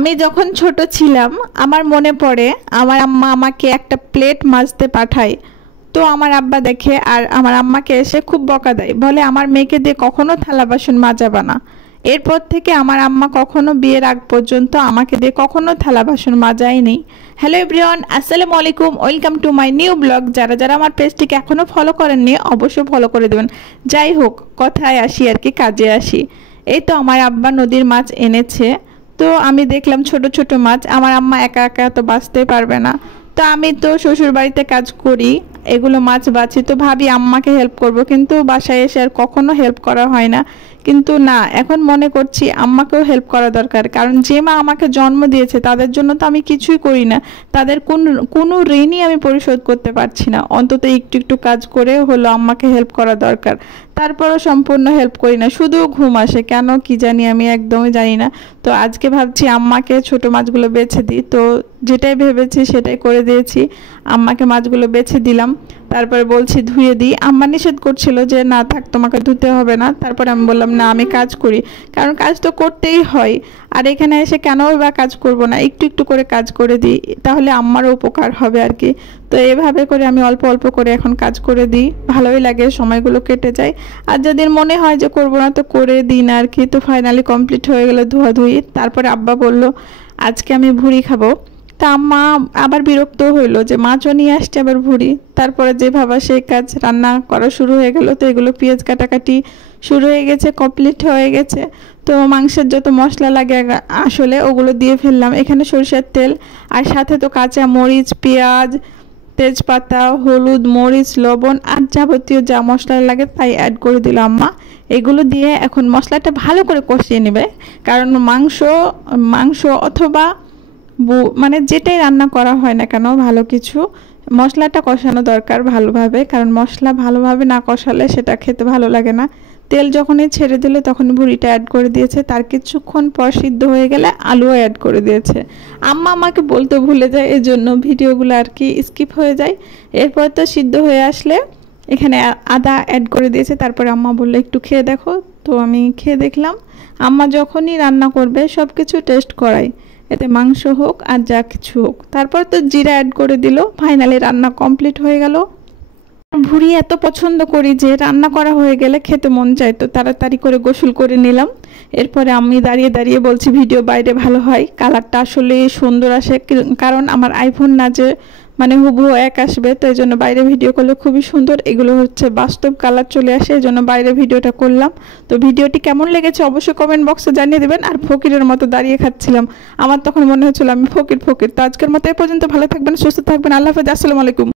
আমি যখন ছোট ছিলাম আমার মনে পড়ে আমার আম্মা আমাকে একটা প্লেট মাজতে পাঠায়। তো আমার আব্বা দেখে আর আমার আম্মাকে এসে খুব বকা দেয়, বলে আমার মেয়েকে দিয়ে কখনো থালা বাসন মাজাবা না। এরপর থেকে আমার আম্মা কখনো বিয়ের আগ পর্যন্ত আমাকে দিয়ে কখনো থালা বাসন মাজায়নি। হ্যালো এভরিওয়ান, আসসালামু আলাইকুম, welcome to my new blog. যারা যারা আমার পেজটিকে এখনও ফলো করেননি অবশ্যই ফলো করে দেবেন। যাই হোক, কথায় আসি আর কি, কাজে আসি। এই তো আমার আব্বা নদীর মাছ এনেছে, তো আমি দেখলাম ছোট ছোট মাছ। আমার আম্মা একা একা তো বাঁচতে পারবে না, তো আমি তো শ্বশুর বাড়িতে কাজ করি, এগুলো মাছ বাছি, তো ভাবি আম্মাকে হেল্প করব, কিন্তু বাসায় এসে আর কখনো হেল্প করা হয় না। কিন্তু না, এখন মনে করছি আম্মাকেও হেল্প করা দরকার, কারণ যে মা আমাকে জন্ম দিয়েছে তাদের জন্য তো আমি কিছুই করি না, তাদের কোনো ঋণই আমি পরিশোধ করতে পারছি না। অন্তত একটু একটু কাজ করে হলো আম্মাকে হেল্প করা দরকার, তারপরও সম্পূর্ণ হেল্প করি না, শুধু ঘুম আসে কেন কি জানি, আমি একদমই জানি না। তো আজকে ভাবছি আম্মাকে ছোট মাছগুলো বেছে দিই, তো যেটাই ভেবেছি সেটাই করে দিয়েছি। আম্মাকে মাছগুলো বেছে দিলাম, তারপরে বলছি ধুয়ে দিই। আম্মা নিষেধ করছিল যে না থাক, তোমাকে ধুতে হবে না। তারপরে আমি বললাম না, আমি কাজ করি, কারণ কাজ তো করতেই হয়। আর এখানে এসে কেন বা কাজ করব না, একটু একটু করে কাজ করে দিই, তাহলে আম্মারও উপকার হবে আর কি। তো এভাবে করে আমি অল্প অল্প করে এখন কাজ করে দিই, ভালোই লাগে, সময়গুলো কেটে যায়। আর যদি মনে হয় যে করবো না তো করে দিই না আর কি। তো ফাইনালি কমপ্লিট হয়ে গেল ধোয়াধুয়ি। তারপরে আব্বা বলল আজকে আমি ভুড়ি খাবো। তা আম্মা আবার বিরক্ত হইলো যে মাছও নিয়ে আসছে আবার ভুড়ি। তারপরে যে ভাবা সেই কাজ, রান্না করা শুরু হয়ে গেল। তো এগুলো পেঁয়াজ কাটাকাটি শুরু হয়ে গেছে, কমপ্লিট হয়ে গেছে। তো মাংসের যত মশলা লাগে আসলে ওগুলো দিয়ে ফেললাম। এখানে সরিষার তেল, আর সাথে তো কাঁচা মরিচ, পেঁয়াজ, তেজপাতা, হলুদ, মরিচ, লবণ আর যাবতীয় যা মশলা লাগে তাই অ্যাড করে দিল আম্মা। এগুলো দিয়ে এখন মশলাটা ভালো করে কষিয়ে নেবে, কারণ মাংস অথবা মানে যেটাই রান্না করা হয় না কেন, ভালো কিছু মশলাটা কষানো দরকার ভালোভাবে, কারণ মশলা ভালোভাবে না কষালে সেটা খেতে ভালো লাগে না। তেল যখনই ছেড়ে দিলে তখন ভুড়িটা অ্যাড করে দিয়েছে, তার কিছুক্ষণ পর সিদ্ধ হয়ে গেলে আলুও অ্যাড করে দিয়েছে। আম্মা আমাকে বলতে ভুলে যায়, এই জন্য ভিডিওগুলো আর কি স্কিপ হয়ে যায়। এরপর তো সিদ্ধ হয়ে আসলে এখানে আদা অ্যাড করে দিয়েছে। তারপরে আম্মা বললো একটু খেয়ে দেখো, তো আমি খেয়ে দেখলাম। আম্মা যখনই রান্না করবে সব কিছু টেস্ট করায়, এতে মাংস হোক আর যা কিছু হোক। তারপর তো জিরা অ্যাড করে দিল। ফাইনালি রান্না কমপ্লিট হয়ে গেল। ভুড়ি এত পছন্দ করি যে রান্না করা হয়ে গেলে খেতে মন চায়, তো তাড়াতাড়ি করে গোসল করে নিলাম। এরপরে আমি দাঁড়িয়ে দাঁড়িয়ে বলছি ভিডিও বাইরে ভালো হয়, কালারটা আসলে সুন্দর আসে, কারণ আমার আইফোন না যে মানে হুবহু এক আসবে, তো এই জন্য বাইরে ভিডিও করলে খুবই সুন্দর, এগুলো হচ্ছে বাস্তব কালার চলে আসে, এই জন্য বাইরে ভিডিওটা করলাম। তো ভিডিওটি কেমন লেগেছে অবশ্যই কমেন্ট বক্সে জানিয়ে দেবেন। আর ফকিরের মতো দাঁড়িয়ে খাচ্ছিলাম, আমার তখন মনে হচ্ছিল আমি ফকির। তো আজকের মতো এ পর্যন্ত, ভালো থাকবেন, সুস্থ থাকবেন, আল্লাহ হাফেজ, আসসালামু আলাইকুম।